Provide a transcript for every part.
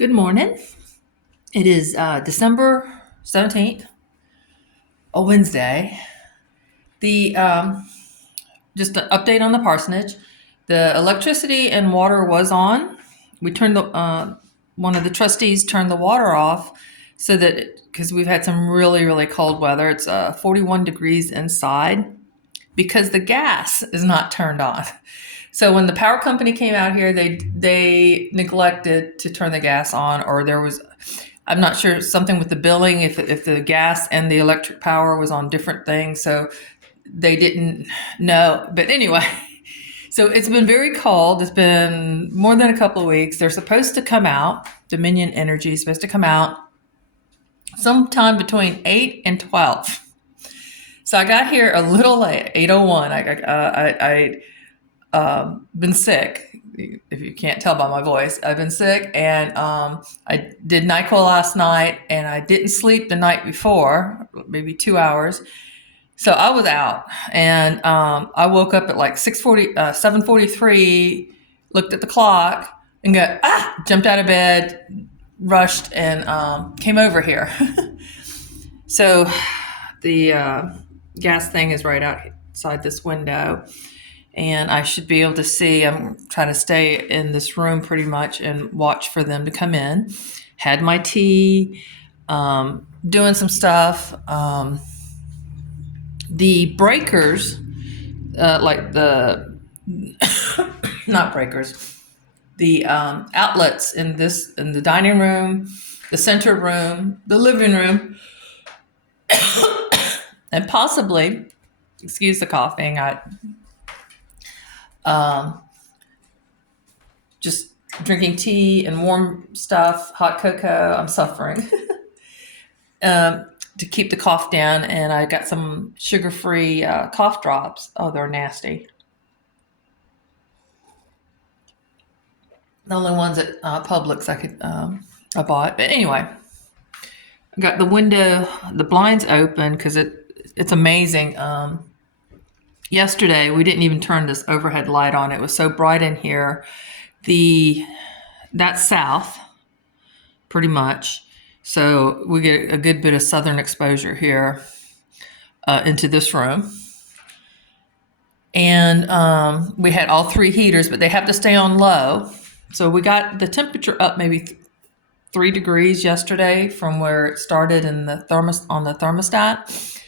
Good morning. It is December 17th, a Wednesday. The Just an update on the parsonage. The electricity and water was on. We turned the one of the trustees turned the water off so that because we've had some really cold weather. It's 41 degrees inside because the gas is not turned on. So when the power company came out here, they neglected to turn the gas on, or there was, I'm not sure, something with the billing, if the gas and the electric power was on different things, so they didn't know. But anyway, so it's been very cold. It's been more than a couple of weeks. They're supposed to come out. Dominion Energy is supposed to come out sometime between 8 and 12. So I got here a little late, 8:01. I been sick. If you can't tell by my voice, I've been sick, and I did NyQuil last night, and I didn't sleep the night before, maybe 2 hours. So I was out, and I woke up at like 7:43, looked at the clock, and jumped out of bed, rushed, and came over here. So the gas thing is right outside this window, and I should be able to see. I'm trying to stay in this room pretty much and watch for them to come in. Had my tea, doing some stuff. The breakers, like the not breakers, the outlets in the dining room, the center room, the living room, and possibly, excuse the coughing, I just drinking tea and warm stuff, hot cocoa. I'm suffering. To keep the cough down, and I got some sugar-free cough drops. Oh, they're nasty. The only ones at Publix I bought. But anyway, I got the blinds open because it's amazing. Yesterday we didn't even turn this overhead light on. It was so bright in here. That's south, pretty much. So we get a good bit of southern exposure here into this room. And we had all three heaters, but they have to stay on low. So we got the temperature up maybe 3 degrees yesterday from where it started in the thermostat.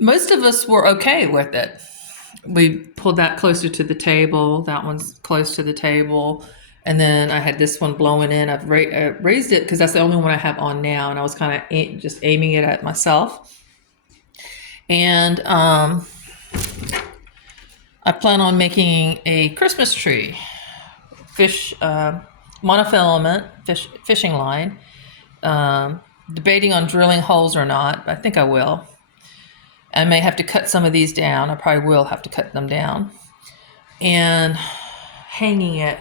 Most of us were okay with it. We pulled that closer to the table. That one's close to the table. And then I had this one blowing in. I've raised it because that's the only one I have on now. And I was kind of just aiming it at myself. And I plan on making a Christmas tree, monofilament fishing line. Debating on drilling holes or not. I think I will. I may have to cut some of these down. I probably will have to cut them down. And hanging it.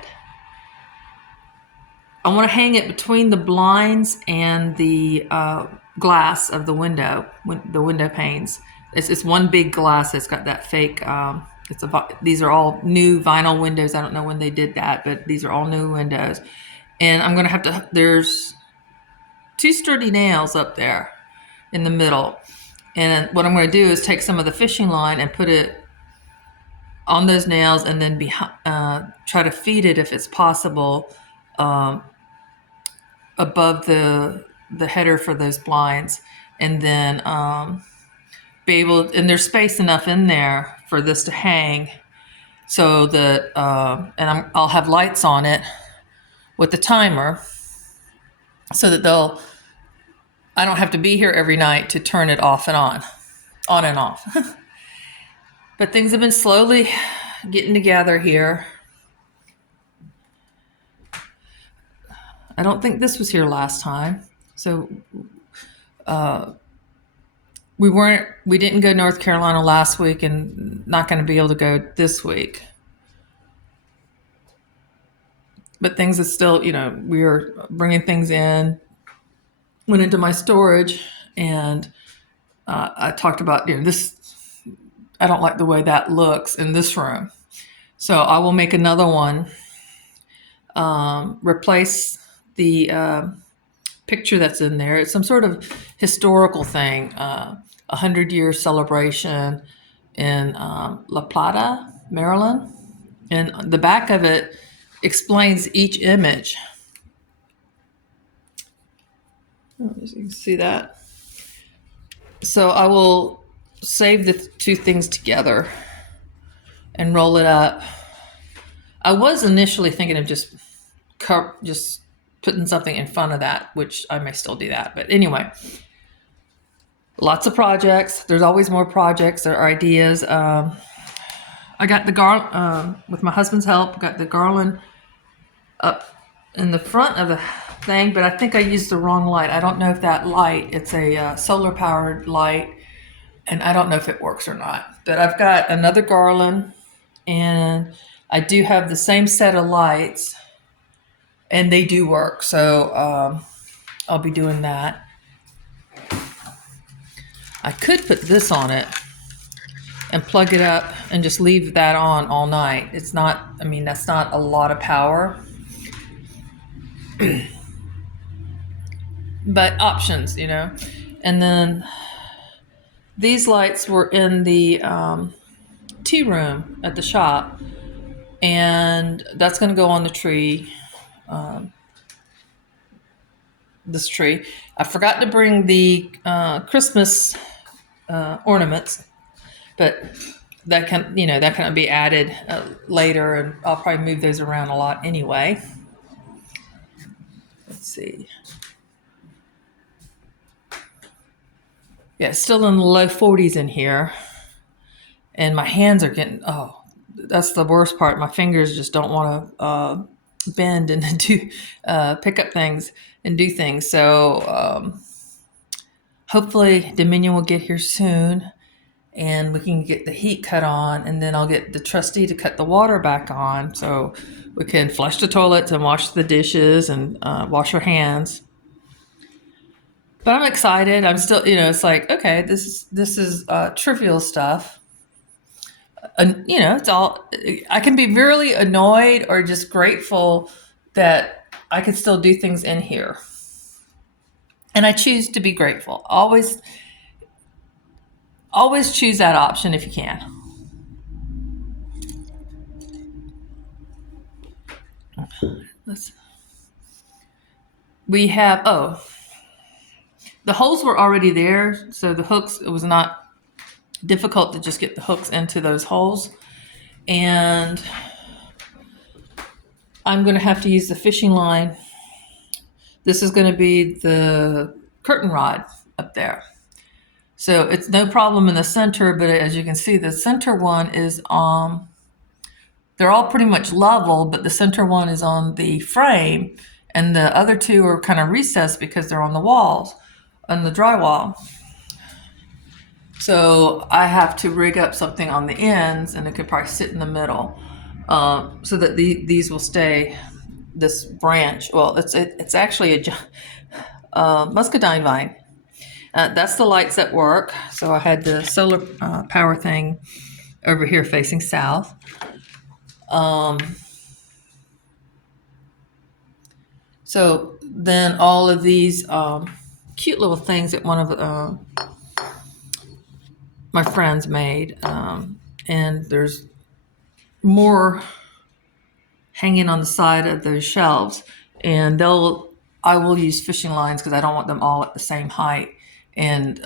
I want to hang it between the blinds and the glass of the window panes. It's one big glass that's got that fake. These are all new vinyl windows. I don't know when they did that, but these are all new windows. And I'm going to have to. There's 2 sturdy nails up there in the middle. And what I'm going to do is take some of the fishing line and put it on those nails, and then try to feed it, if it's possible, above the header for those blinds, and then be able. And there's space enough in there for this to hang, so that I'll have lights on it with the timer, so that I don't have to be here every night to turn it off and on and off. But things have been slowly getting together here. I don't think this was here last time. So we didn't go North Carolina last week, and not going to be able to go this week. But things are still, we are bringing things in. Went into my storage, and I talked about, this. I don't like the way that looks in this room. So I will make another one replace the picture that's in there. It's some sort of historical thing, 100-year celebration in La Plata, Maryland. And the back of it explains each image. You can see that. So I will save the two things together and roll it up. I was initially thinking of just putting something in front of that, which I may still do that. But anyway, lots of projects. There's always more projects. There are ideas. I got the garland, with my husband's help, got the garland up in the front of the thing, but I think I used the wrong light. I don't know if that light, it's a solar powered light, and I don't know if it works or not. But I've got another garland, and I do have the same set of lights, and they do work. So I'll be doing that. I could put this on it and plug it up and just leave that on all night. It's not, I mean, that's not a lot of power. But options, you know. And then these lights were in the tea room at the shop, and that's going to go on the tree. This tree. I forgot to bring the Christmas ornaments, but that can be added later, and I'll probably move those around a lot anyway. Let's see. Yeah, it's still in the low 40s in here, and my hands are getting, that's the worst part. My fingers just don't want to bend and pick up things and do things. So hopefully Dominion will get here soon, and we can get the heat cut on, and then I'll get the trustee to cut the water back on so we can flush the toilets and wash the dishes and wash our hands. But I'm excited. I'm still, it's like, okay, this is trivial stuff. It's all, I can be really annoyed or just grateful that I can still do things in here. And I choose to be grateful. Always choose that option if you can. We have, the holes were already there, so the hooks, it was not difficult to just get the hooks into those holes. And I'm going to have to use the fishing line. This is going to be the curtain rod up there. So it's no problem in the center, but as you can see, the center one is they're all pretty much level, but the center one is on the frame, and the other two are kind of recessed because they're on the walls, on the drywall. So I have to rig up something on the ends, and it could probably sit in the middle, so that these will stay. This branch, well, it's actually a muscadine vine. That's the lights that work. So I had the solar power thing over here facing south. So then all of these cute little things that one of my friends made, and there's more hanging on the side of those shelves, and I will use fishing lines because I don't want them all at the same height, and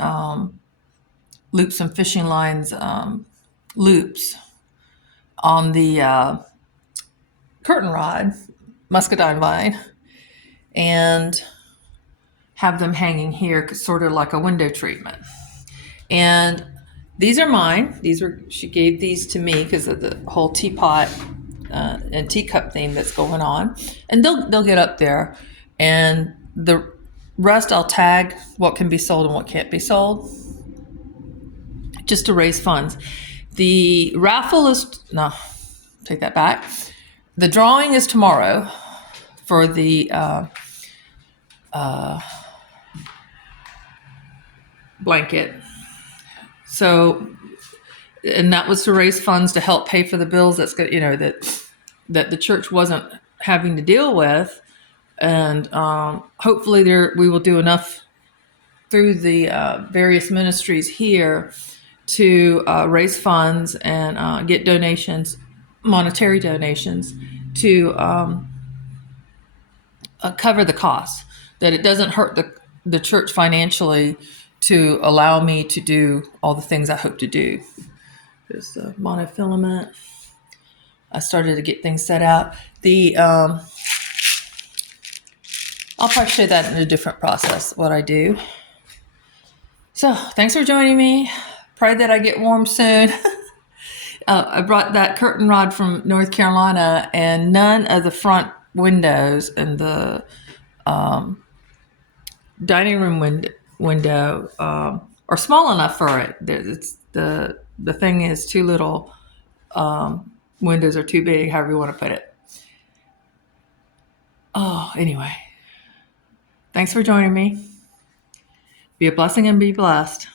loop some fishing lines loops on the curtain rod, muscadine vine, and have them hanging here, sort of like a window treatment. And these are mine. She gave these to me because of the whole teapot and teacup theme that's going on, and they'll get up there, and the rest I'll tag what can be sold and what can't be sold, just to raise funds. The raffle take that back. The drawing is tomorrow for the blanket. So, and that was to raise funds to help pay for the bills. That's good, that the church wasn't having to deal with, and hopefully we will do enough through the various ministries here to raise funds and get donations, monetary donations, to cover the costs. That it doesn't hurt the church financially to allow me to do all the things I hope to do. There's the monofilament. I started to get things set out. I'll probably show that in a different process, what I do. So thanks for joining me. Pray that I get warm soon. I brought that curtain rod from North Carolina, and none of the front windows and the dining room window are small enough for it. It's the thing is too little. Windows are too big, however you want to put it. Oh, anyway. Thanks for joining me. Be a blessing and be blessed.